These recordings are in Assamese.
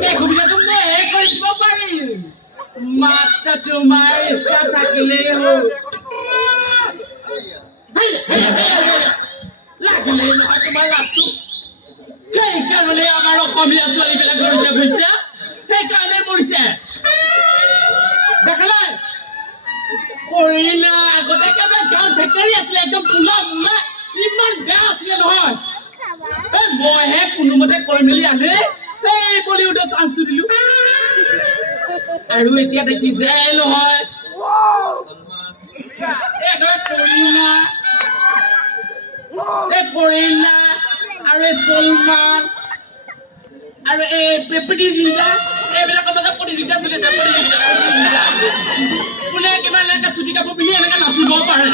এই সুবিধাটো মই কৰি দিব পাৰিম মাত্ৰ তোমাৰ ইচ্ছা থাকিলেই হ'ল লাগিলেই নহয় তোমাৰ লাভটো সেইকাৰণে আমাৰ অসমীয়া ছোৱালীবিলাক ঘৰতে গৈছে সেইকাৰণে মৰিছে দেখালাই কৰিলা আগতে একেবাৰে গাঁৱত ভেটাৰী আছিলে একদম পোলা মোলা ইমান বেয়া আছিলে নহয় মইহে কোনোমতে কৈ মেলি আনে এই বলিউডৰ চান্সটো দিলো আৰু এতিয়া দেখিছে নহয় কৰিলা আৰু সলমান আৰু এই প্ৰতিযোগিতা এইবিলাকৰ মাজত প্ৰতিযোগিতা চলিছে প্ৰতিযোগিতা কোনে কিমান এনেকে চুটি কাপোৰ পিন্ধি এনেকে নাচিব পাৰে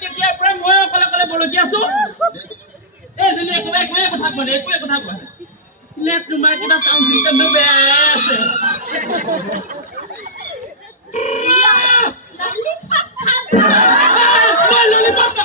তেতিয়াৰ পৰা মই অকলে অকলে বলকি আছো এইজনী একোৱে কথা কোৱা নাই একোৱে কথা কোৱা নাই তোমাৰ কিবা চাউণ্ড চিষ্টেমটো বেয়া আছে ললিপপ